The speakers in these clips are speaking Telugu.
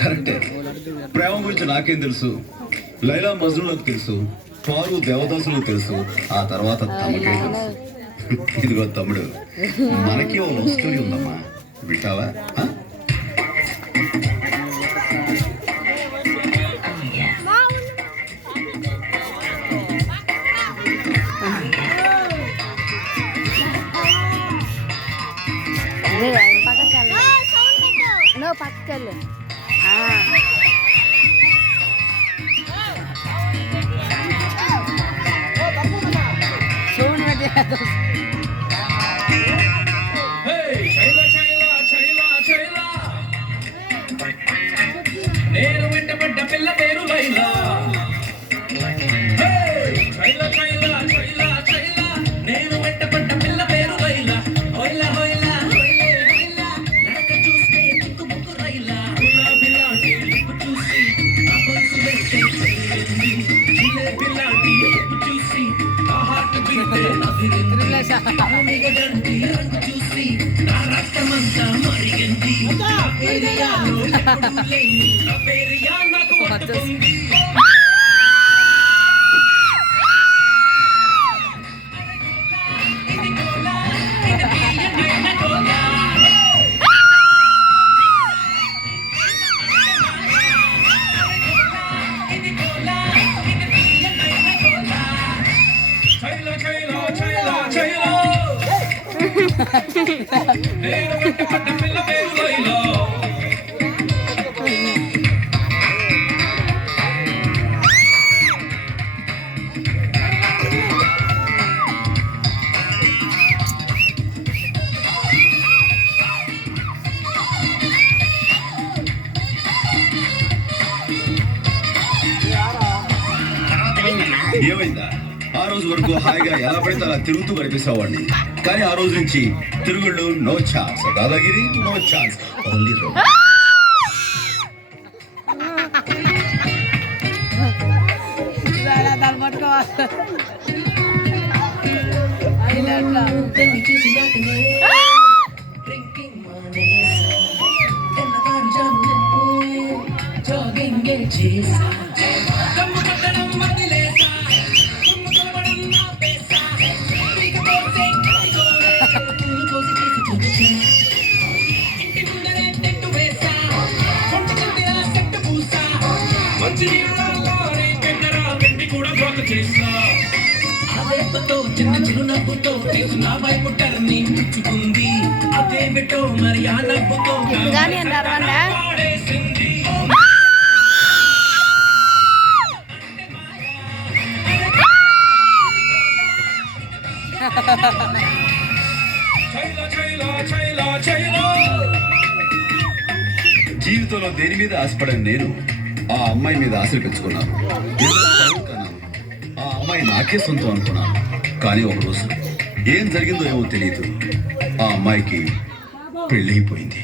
కరెక్టే. ప్రేమ గురించి నాకేం తెలుసు? లైలా మజ్నులకు తెలుసు, పారు దేవదాసులకు తెలుసు, ఆ తర్వాత తమకే తెలుసు. ఇదిగో తమ్ముడు, మనకి ఓ లవ్ స్టోరీ ఉందమ్మా, వింటావా? పక్కకెళ్ళు. నేను వెంటబడ్డ పిల్ల పేరు లైలా. చైలా చైలా చైలా చైలా, నేను వెంటబడ్డ పిల్ల పేరు లైలా. హోయిలా హోయిలా హోయిలే హోయిలా, నడక చూస్తే చిక్కు బుక్కు రైలా. గులాబీ లాంటి లిప్పు చూసి నా మనసు వెంటేసింది. జిలేబీ లాంటి లిప్పు చూసి నా హార్ట్ బీటే నదిరింది. ఆమెగడంటి రంగు చూసి నా రక్తమంతా మరిగింది. నా ఏరియాలో ఎప్పుడు లేని నా పేరియా నాకు పట్టుకుంది. నేను వెంటబడ్డ పిల్ల పేరు లైలా. ఏమైందా? ఆ రోజు వరకు హాయిగా ఎలా పడితే అలా తిరుగుతూ కనిపిస్తావాడిని, కానీ ఆ రోజు నుంచి తిరుగుళ్ళు నో ఛాన్స్, దాదాగిరి నో ఛాన్స్, ఓన్లీ రోడ్. అదేతో చిన్న చిరునవ్వుతో నా వైపు టర్ని ముచ్చుకుంది. అదేమిటో మరి ఆ నవ్వుతో పాడేసింది. జీవితంలో దేని మీద ఆశపడని నేను ఆ అమ్మాయి మీద ఆశలు పెంచుకున్నాను. ఆ అమ్మాయి నాకే సొంతం అనుకున్నాను, కానీ ఒక రోజు ఏం జరిగిందో ఏమో తెలియదు, ఆ అమ్మాయికి పెళ్ళైపోయింది.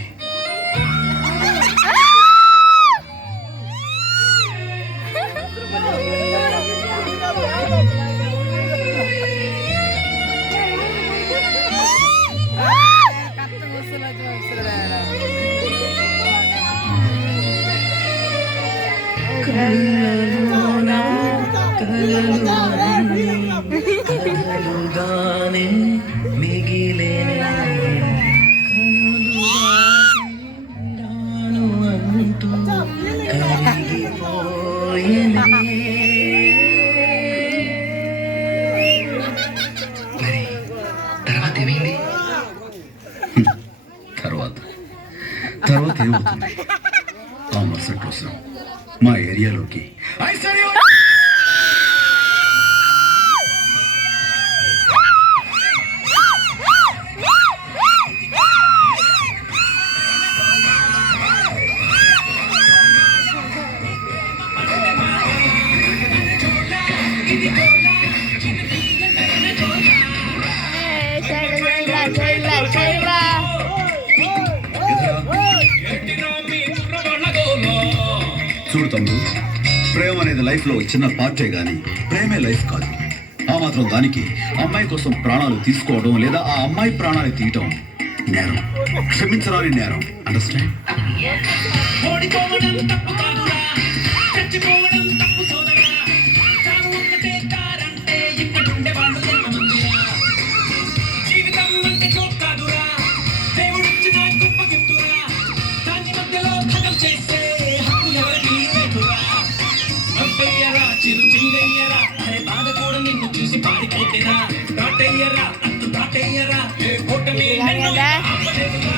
కలలుగానే మిగిలేనే అంటూ కరిగిపోయేనే. మరి తర్వాత ఏమైంది? తర్వాత ఏమవుతుంది? ఆ మరుసటి రోజు మా ఏరియాలోకి చూడు తమ్ముడు, ప్రేమ అనేది లైఫ్లో చిన్న పార్టే గానీ ప్రేమే లైఫ్ కాదు. ఆ మాత్రం దానికి అమ్మాయి కోసం ప్రాణాలు తీసుకోవడం లేదా ఆ అమ్మాయి ప్రాణాలు తీయటం నేరం, క్షమించరాని నేరం. అండర్స్టాండ్? ఓడిపోవడం తప్పు కాదురా, చచ్చిపోవడం తప్పు సోదరా. చావు ఒక్కటే కారంటే ఇక్కడుండే వాళ్ళు ఎంతమందిరా? జీవితం అంటే జోక్ కాదురా, దేవుడిచ్చిన గొప్ప గిఫ్టురా. దాని మధ్యలో ఖతం చేస్తే హక్కు ఎవరికి లేదురా. నవ్వెయ్యరా, చిరు చిరుగయ్యరా, అరే బాధ కూడా నిన్ను చూసి పారిపోతేరా. దాటయ్యరా, అత్తు దాటయ్యరా, ఏ ఓటమి నిన్ను ఆపలేదురా.